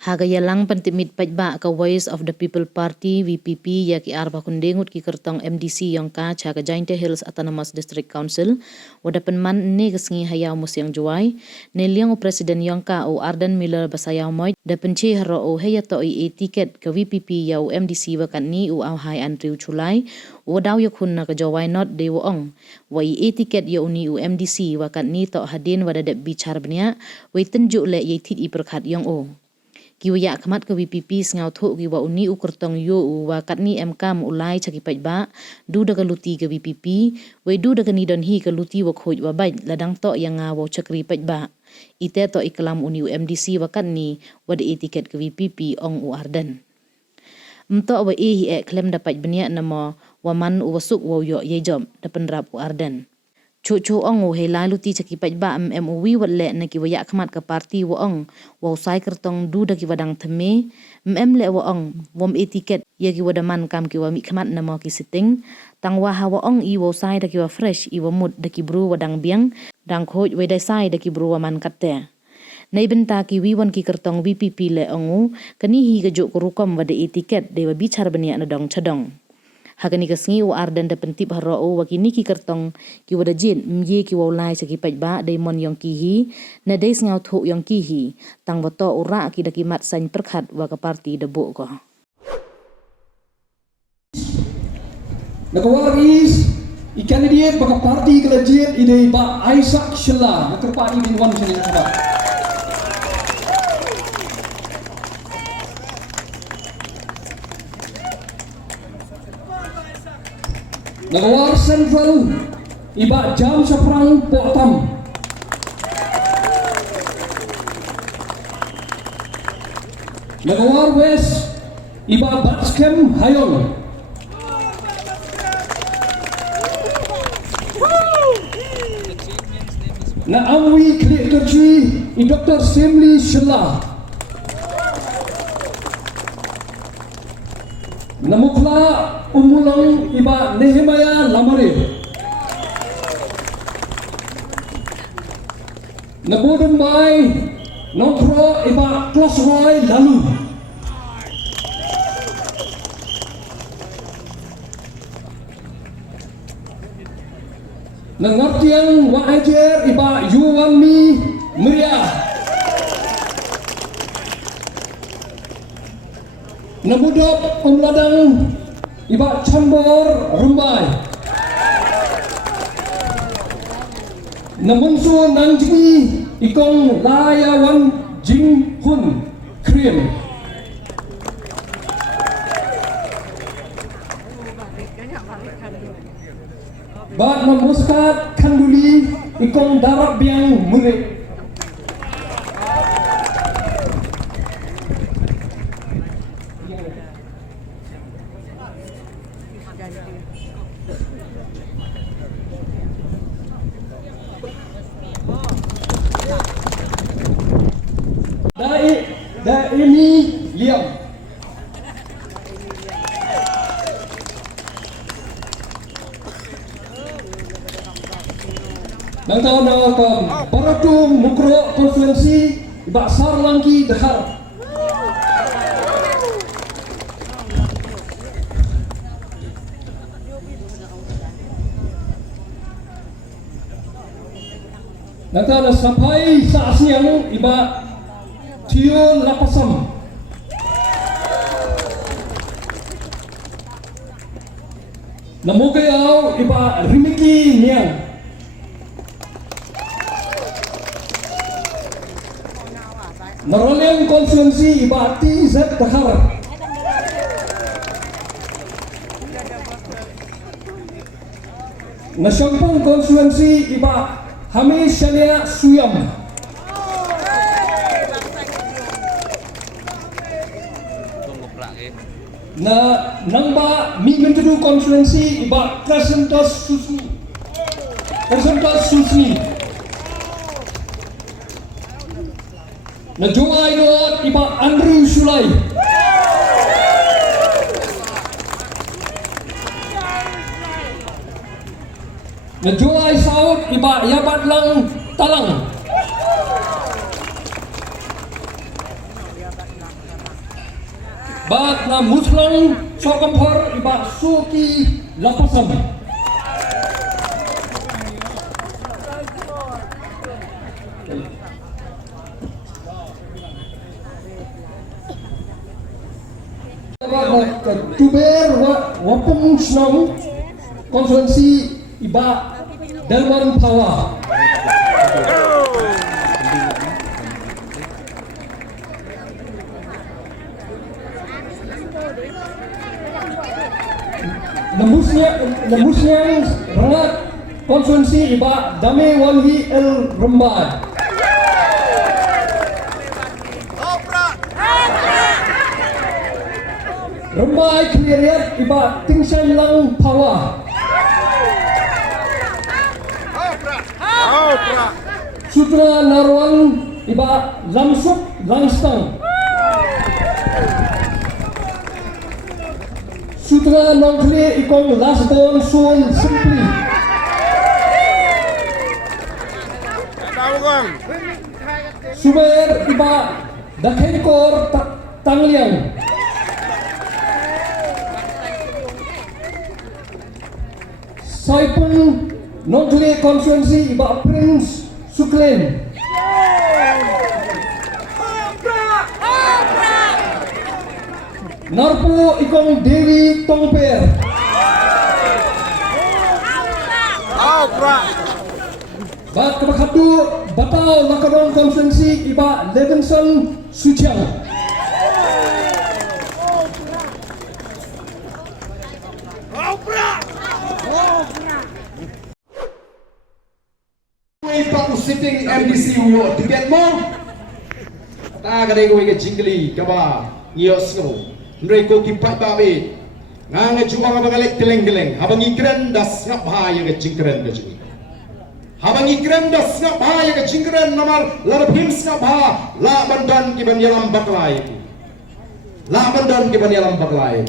Hagayalang pentimit pajba ka Voice of the People Party VPP ya ki arba kundengut ki kertong MDC yang ka chaga Jaintia Hills Autonomous District Council wadapan man ne gesngi hayaw musyang juai ne liang presiden yang ka o Arden Miller basayaw moy da penci haro o heyato i tiket ka VPP ya o MDC wakan ni o hai Andrew Chulai wadaw yakun na ka jawai not de woong wa i tiket ya uni o MDC wakan ni to hadin wadadap bicar benya wa tenjuk le ye tit i perkhat yang o kiwaya kamat ke VPP sengau thuk kiwa uni ukertong yo wa katni MK mulai chaki pajba du daga luti ke VPP we du daga ni don hi ke luti wa khoj wa bai ladang to yang ngawo chakri pajba ite to iklam uni MDC wa katni wa de tiket ke VPP ong u Arden mto wa hi klem da pajbenia namo wa man u wasuk wo yo ye job da penrap u Arden Cucu ong he lalu ti caki pajba MOV wale na kiwaya kamat ke parti wa ong wa usai kertong du da kiwadang theme le wa ong wom etiket ya kiwadaman kam kiwa mi kamat na mo kisiting tang wa hawa ong i wa usai da kiwa fresh i wa mud da kibru wadang biang dang khoj we dai sai da kibru wa man katte Nay benta ki wiwan ki kertong VPP le ongu kani hi gajuk kurukom wada etiket de wa bicar benia na dong chadong Hagani kasngi u Arden da pentip haro o wakini ki kertong ki wada jin mye ki waulai saki pajba dai mon yang kihi na dai sngau thuk yang kihi tang wato ura ki da kimat sain perkhat wa ka parti da bo ko Nakawar is i candidate baka parti kelajit ide ba Isaac Shella nakerpa i wan chene sebab Nagawar Central iba jam seprang Potam Nagawar West iba Batskem Hayong na Amwi Klik Kerji i Dr. Semli Shella Namukla umulang iba Nehemiah Lamare Nabodon bay Nongkro iba Klos Roy Lalu Nangartiang Wahajer iba Yuwami Meriah Namudop umladang iba Chambor Rumbai Namunsu Nanjini ikong Layawan Jing Hun Krim Bat Namuskat Kanduli ikong Darab Biang Murid ini Liam Nang tahu nama kam Baratum Mukro Konferensi iba Sarlangki Dahar Nang tahu na sampai saasnya iba Tio Lapasam Namukayao iba Rimiki Niang Naroliang Konferensi iba TZ Tahar Nasyampung Konferensi iba Hamis Syania Suyam na nangba mi mentedu konferensi iba Crescentos Susni na juai not iba Andrew Sulai na juai saud iba Yabat Lang Talang Bat na Muslim Sokampar iba Suki Lapasam. Tuber Wapung Snong konferensi iba Delman Pawa. Lemusnya rengat konferensi iba Dame Walhi El Rembad. Rembai Kliriat iba Tingsan Lang Pawa. Sutra Narwan iba Lamsuk Langstang. Sutra Nongkli ikong Lasbon Suon Simply. Sumer iba Dakhenkor Tangliang. Saipun Nongkli konferensi iba Prince Suklen. Narpo ikong Dewi Tongper. Bat kabakadu batal lakadong konferensi iba Levinson Suciang. Ipa sitting MDC wo tiket mo. Ta kadai ko ke jingli kaba ngios ngo. Ndrei ko kipat babe. Nga juang abang teleng-teleng. Habang ikren das ngap bahaya ke jingkren ke jingi. Habang ikren das ngap bahaya ke jingkren namar larap hims ngap bah la bandan ki ban yalam baklai. La bandan ki ban yalam baklai.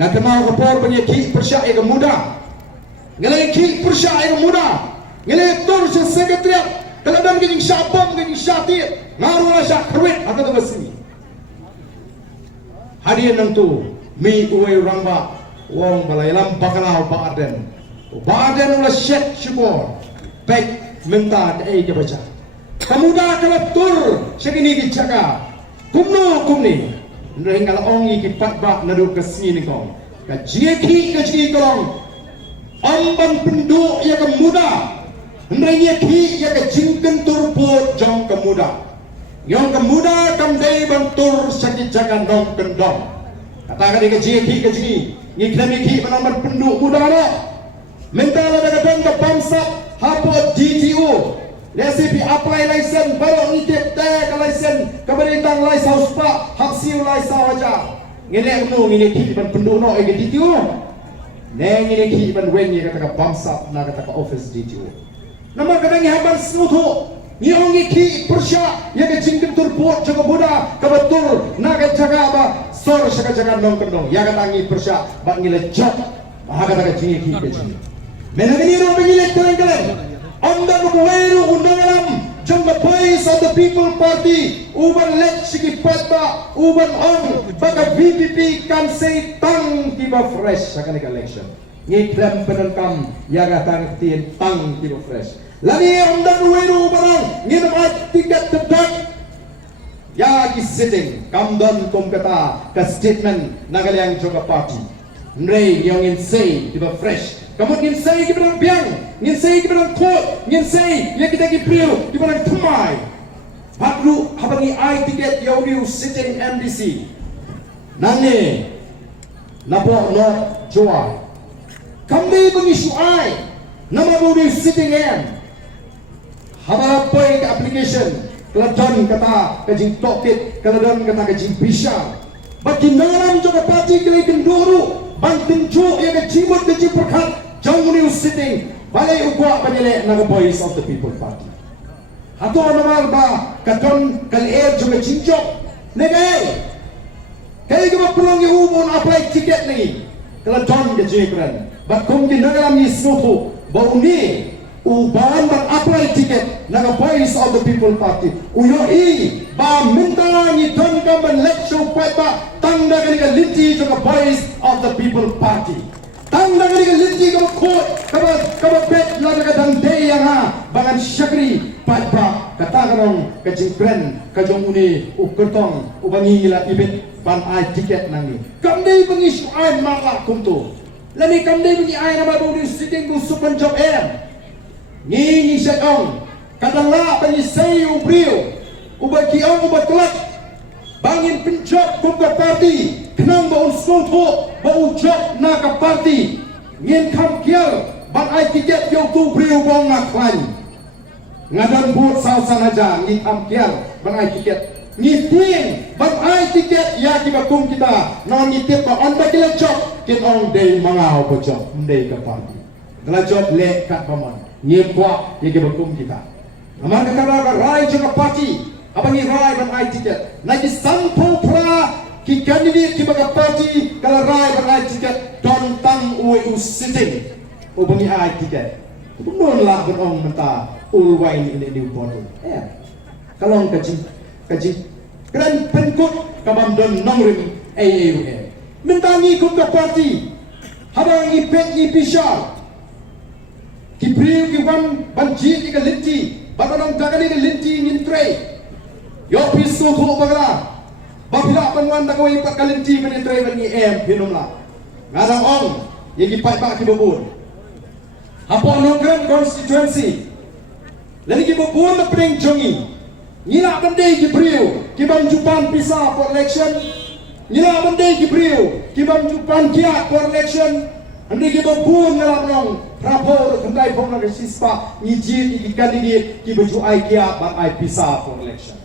Nga kemau kapor penyeki persya ke muda. Ngalai ki persya ke muda. Ngele tur se sekretariat keladang ke jing syabam ke jing syatir ngaru la syak kruit atau ke sini. Hadiah nang tu mi uwe ramba wong balai lam bakalau Baaden. Baaden ula syek syukur. Baik minta dai ke baca. Pemuda kalau tur segini dijaga. Kumni. Ndai ngal ongi ki patba nadu ke sini ni kong. Ka jieki ke jigi kong. Amban penduk ya ke muda. Ndai ki ya ke jingken turput jong ke muda. Yang kemuda kamdai bantur sakit jagan dong kendong. Katakan dia keji keji. Ni klemi ki menomor penduk muda no. Mentala daga benda bangsa hapo DTO. Resipi apply license baru ngitip tag license keberintang license haus pak haksiu license wajah. Ngene anu ngene ki ban penduk no ege DTO. Neng ngene ki ban wen ye kata bangsa na kata office DTO. Nama kadang haban snutu. Ni ongi ki persya ya ke jingken turput jaga buda kebetul naga jaga ba sor saka jaga nong kendong ya katangi persya bak ngile jok ha kata jingi ki ke jingi menangani ro bengile keren anda buweru undangan jamba voice of the people party uban let siki patba uban on baka VPP kan say tang tiba fresh saka nika election ni klam penenkam ya katang tin tang tiba fresh. Lagi undang weru barang ngidam at tiket tedak ya ki sitting kamdan kom kata ka statement nagaliang joka party nrei yang insay tiba fresh kamut insay ki barang biang insay ki barang court insay ya kita ki priu ki barang tumai baklu habangi ai tiket yauriu sitting MDC nange napo no joa kamdi bengisu ai nama budi sitting M haba poin ke application keladon kata kajing tokit keladon kata kajing bisa bagi naram juga parti kelai kenduru bantin jo ya kajing mut kajing perkat jauh ni sitting balai ukwa panjele naga voice of the people party hato namal ba kadon kalair juga jinjok negai kai ke pelong ye umon apply tiket ni keladon kajing keren bat kum di naram ni snoto bau ni uban bang apply ticket naga voice of the people party uyo ba minta ni don ka man lecture pa tanda ka linti to the voice of the people party tanda ka linti ka ko ka bet la ka dang day yang ha bangan syakri pa kata kanong ka jingpren ka jong uni ukertong ubangi la ibet ban ai ticket nangi kamdei bangi suai mala kumto lani kamdei bangi ai na ba bu sitting bu supan job ni syakong kadangla bangi sayu brio ubaki ang ubatlat bangin penjob kumka party kenang ba unsong to ba ujob na ka party ngin kam kial bang ai tiket yo tu brio bong ngaklan ngadan buat sausan aja ni kam kial bang ai tiket ni ting bang ai tiket ya kibakum kita non ni tip ba on ba kila job kin ong day mangao ko job day ka party kala job le kat pamon ni kwa ya kibakum kita amar ka kala rai jo ka party apa ni rai bang ai tiket nagi sampo pra ki candidate ki baga party kala rai bang ai tiket don tang uwe sitting o bang ai tiket non la bang menta ulwai ni ni important kalong kaji kran penkut kabam don nongrim AAUM mentangi kut ka party habang ipet ni pisar ki priu ki wan banji ki linti batanong dagani ki linti ngin tray yo pisu thu bagala babila panwan dagawai pat kalinti meni tray bani pinumla ngadang ong yegi pai ba ki bobun hapo nongren constituency lagi ki bobun na pring jongi nila bandai ki priu ki bang jupan pisa for election nila bandai ki priu ki bang jupan kia for election andi ki bobun ngalap nong rapor kendai pong na sispa ni ji ki candidate ki baju ai kia bang ai pisa for election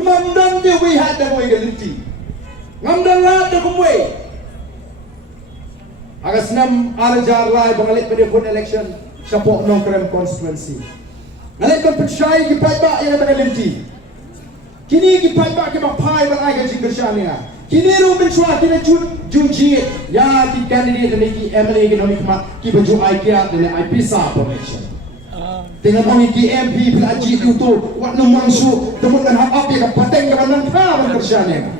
Namdan dia we had the way galinti. Ngamdan la the kumwe. Agas nam alajar lai bangalit pada pun election sapok nongkrem constituency. Ngalit kon percaya ki paiba yang ada galinti. Kini ki paiba ki mapai bang ai gaji kerjanya. Kini ru mencuat kini junji ya ki candidate ni ki MLA ki nomik mak ki baju ai kia dan ai pisa for election. Dengan kami ki MP pelaji itu wak numang su temukan hak apa yang pateng ke banan ka kerjanya.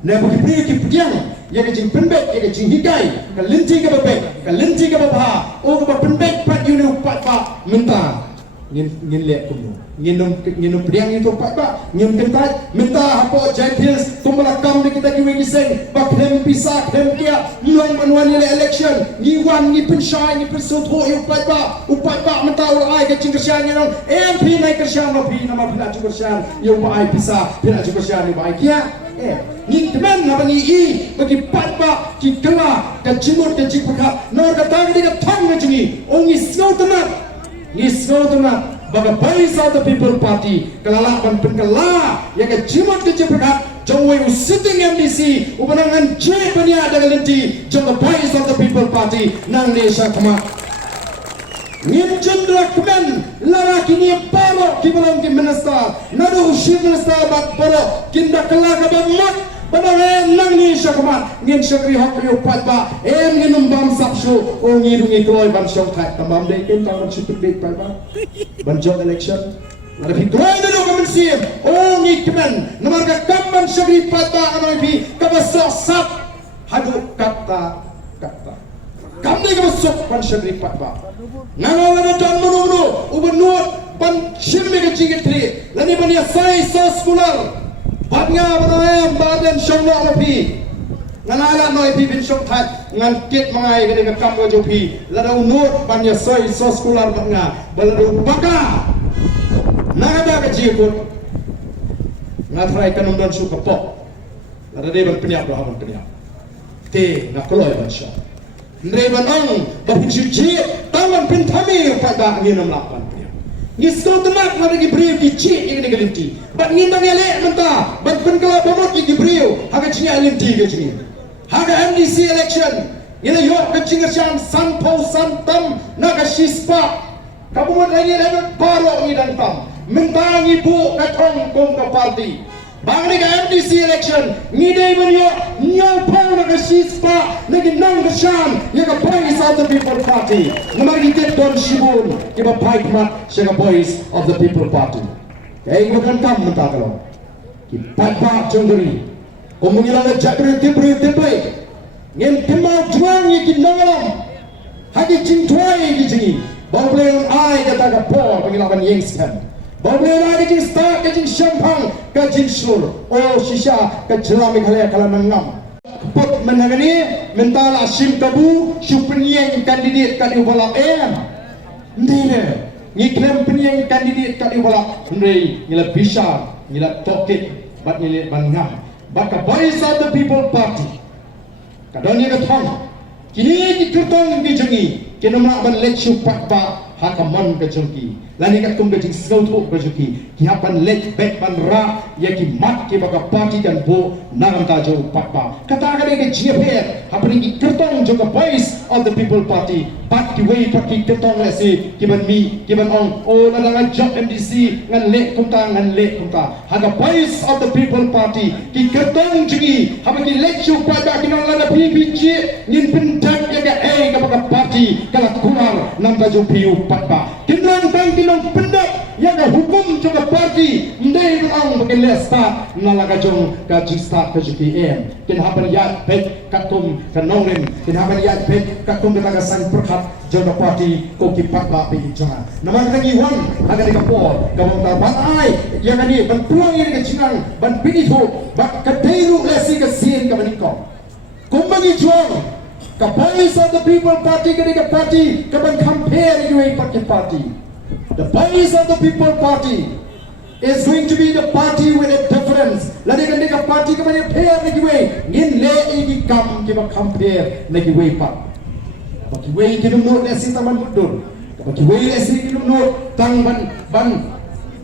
Na bagi pri ki piang ya ke jing penbet ya ke jing hikai ke linti ke bebek ke linti ke baba o ke penbet pat unu pat pa minta ngin lek kumu nginum piang itu pat pa ngin kentai minta hapo jentils kumala kam ni kita kiwi giseng bak hem pisa hem kia nuang manuan ni election ni wan ni pensyai ni persut ho yu pat pa upat pa minta ul ai ke jing kersian ni nong MP naik kersian no pi nama pila jing kersian yu pa ai pisa pila jing kersian ni ba kia ni teman na bagi bagi pat pa ki kala ka jimur ka jipaka nor ka tang ni ka thang ni jingi ongi snow temat baga voice of the people party kalala ban penkala ya ka jimur ka jipaka jongwe sitting MDC ubanangan je bania daga linti jong the voice of the people party nang nesha kama ngin cendra kemen lara kini paro kibalang ki minister nadu chief minister bak paro kinda kala ka bamot Padahal nang ni syakamat ngin syakri hak yo pat ba ngin umbam sapsu o ngirungi kloy ban syong thai tambam dei ken tang chipik dei pa ba ban jong election ada pi kloy dulu kamen sim o ngi kemen namarga kamban syakri pat ba anoi pi kabasa sap hadu kata kamne kabasok ban syakri pat ba ngala dan munu ubenut ban shirme ke jingit tri lani ban ya sai sekolah Bat nga banayam badan syong lo pi nganala no pi bin syong that ngan kit mangai gani ka kam go pi lada unut ban ya soi sos kular bat nga baladu baka nada ka jikut ngatrai kanum don su kapok lada de ban penyap lo ban penyap te na kloy ban syong ndre ban ong ba pin ji taman pin thami pa ba ngi nam lapan ni sto temat na gi brio ki chi ini galinti bat ngin bang ele menta bat pen kala bomot gi brio haga chi galinti ge chi haga MDC election ila yo ke chinga siam san po san tam na ka shispa kabumot lagi le baro ni dan tam menta ngi bu ka thong kong ka party Bangni ka MDC election, ngide banyo nyaw pau na ka sispa, naginang ka siyam, yung ka Voice of the People Party. Namagigit doon Shibun, iba paikmat siya ka Voice of the People Party. Kaya ibakan kam mentakalo. Kipatpa jongdari. Kung mengilang na jabri tibri. Ngin timau juang yi kinangalam. Hagi cintwai gijingi. Bawblen ai kata ka po pengilawan yengskan. Bawblen ai gijing start gijing syampang gijing sur. Oh shisha ka jelami khalaya kalanang ngam. Kepot menangani mental asim kabu supenieng kandidat kali walak Ndine ngiklem penyeng kandidat kali walak ndai ngila bisa ngila tokit bat ngila bangam. Baka Voice of the People Party. Kadang ka thong kini dikertong gijengi kenoma ban lechu patba hakaman kejengki lani kat kum kejeng sautu kejengki kihapan let bet ban ra yaki mat ke baka parti dan bo nagam tajo patba kata kade ke jepet hapani ki kertong joka Voice of the People Party bat ki wei paki kertong lesi kiban mi kiban ong o ladangan job MDC ngan le kumta haga Voice of the People Party ki kertong jengi hapani lechu patba kinong lada PPG nin pentak yaga ka baka parti kala kumar nam tajo piu patba kinong tang kinong pendak yaga hukum joka parti ndai ang bagai lesta nalaga jong ka jista ka JPM kin haban yat bet katum kanongrim kin haban yat bet katum daga sang perkhat joka parti ko ki patba pe jangan namang tangi wan aga de kapor gawang ta ban ai yang ani ban tuang ini ke jingang ban pinitho bak kadairu lesi ka sin ka manikko kumbagi juang ka Voice of the People Party ka party ka ban compare you party. The Voice of the People Party is going to be the party with a difference. Lagi ka party ka ban compare na giwe ngin le iki kam ki ba compare na giwe pa. Ba giwe ki no na si taman budur. Ba giwe si ki no tang ban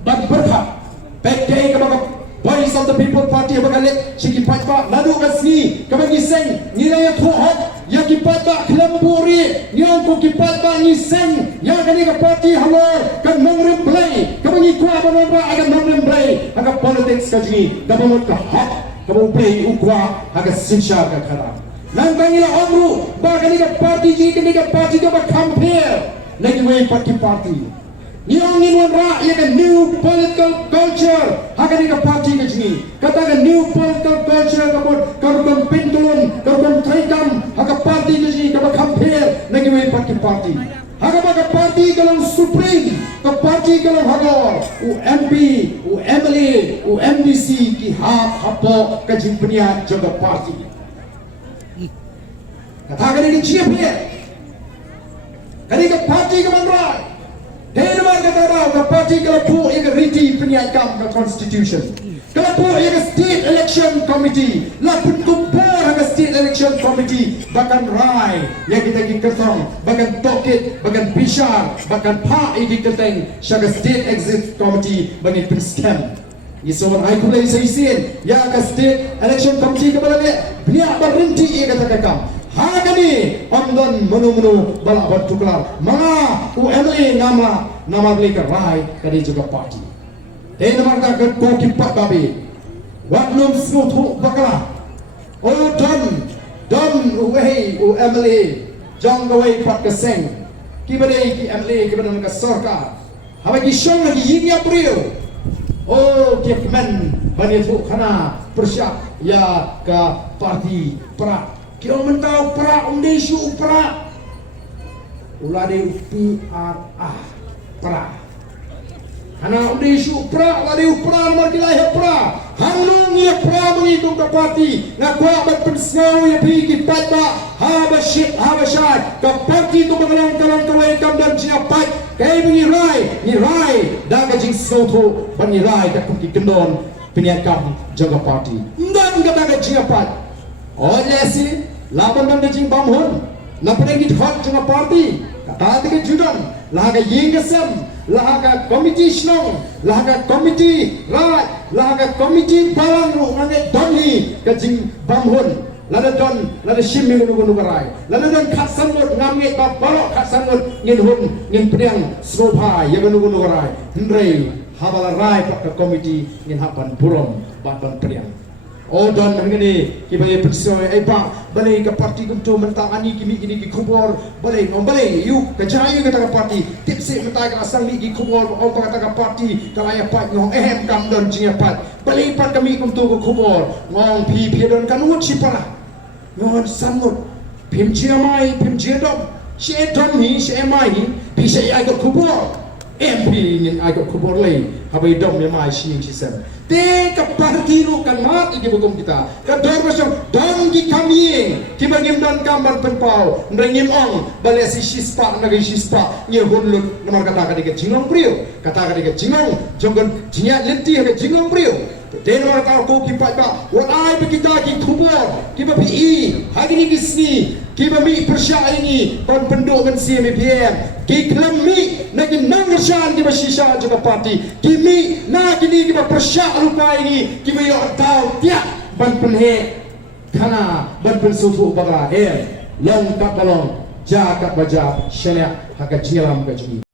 berkha. Pekei ka ba Voice of the People Party bagalet siki patba lalu kasni kabagi seng nilai thohot ya ki patba klamburi niang ko ki patba ni seng ya kani ka party halo kan nongrim play kabagi kwa ba aga nongrim play aga politics ka ji gabamot ka hot kabu play ukwa aga sinsha ka khara nang kangila omru ba kani ka party ji kani ka party ka ba compare lagi way party Niang inwan ra ya kan new political culture hakani ka party ka jini kata ka new political culture ka bod karban pentulun karban traikam haka party ka jini ka ba compare nagi way party haka ba ka party ka lang supreme ka party ka lang hagor u MP u MLA u MDC ki hapo ka jimpnia jaga party kata ka ni chiapia kani ka party ka mandrai Denmark kata ka party kalau pu ia riti penyiapkan ke constitution. Kalau pu ia state election committee, lapun kupor ke state election committee bahkan rai yang kita ketong, bahkan tokit, bahkan bishar, bahkan pa iki keteng syaga state exit committee bagi scam. Isuan hai kulai saisin ya ke state election committee ke balane beliau berhenti ia kata kakam. Hagani ondan menu balak bertukar mga UMLA nama beli kerai kadi juga parti. Denmark tak ko kipat babi. Waklum smutu bakala. Oh don uwei UMLA jong gawai pat keseng. Kibadai ki MLA kibadai ka sarkar. Habagi syong lagi yingya brio. Oh kipmen bani tu kana persiap ya ka parti pra kira mentau pra undesu pra ulade PRA pra hana undesu pra ulade pra margilai pra hanglung ya pra mengitung ke parti ngakwa berpensau ya pergi patba habashat ke parti tu mengalang kalang kawai kam dan siapat kai bunyi rai dah gajing soto bunyi rai tak pergi gendon peniakam jaga parti ndan kata gajing apat oleh si lapan benda jing bamhon napane ki hot janga party kata ke judan laga yengasam laga committee snong laga committee rat laga committee balang ngane doni ke jing bamhon lada don lada shimmi nu rai lada don khasan mot ngamge ba balok khasan mot ngin hun ngin pedang snopai ya nu rai ndrei habala rai pak ke komiti ngin hapan burom ban priang. Oh don mengene ki bagi persoy ba balai ke parti kuntu mentang ani kimi kini ki kubor balai yu ke jayu ke tengah parti tipsi mentai ke asang ni ki kubor on ka tengah parti kalaya pat ngong kam don jinga pat balai pat kami kuntu ke kubor ngong pi don kanut sipara ngong sanut pim chia dom she don hi she mai pi she ai ke kubor MP ngin ai ke kubor lai habai dom ya mai shi sem te ka parti ru kan mat igi bukum kita ka dor masam dong gi kami ki bangim don kamban penpau ndengim ong bale si shispa na gi shispa nye hunlut nomor kata ka dige jingong priu kata ka dige jingong jonggon jinya lenti ha jingong priu te nomor ka ko ki pa what ai kita ki kubur ki ba pi hagi ni gisni ki ba mi persya ini kon penduk men CMPM ki klemi na gi nang shan ki ba shisha juga parti ki mi na kini ki ba persya lupa ini ki ba yo tau tiak ban penhe kana ban pensufu baga long kat balong jakat baja shenya haka jilam ka ji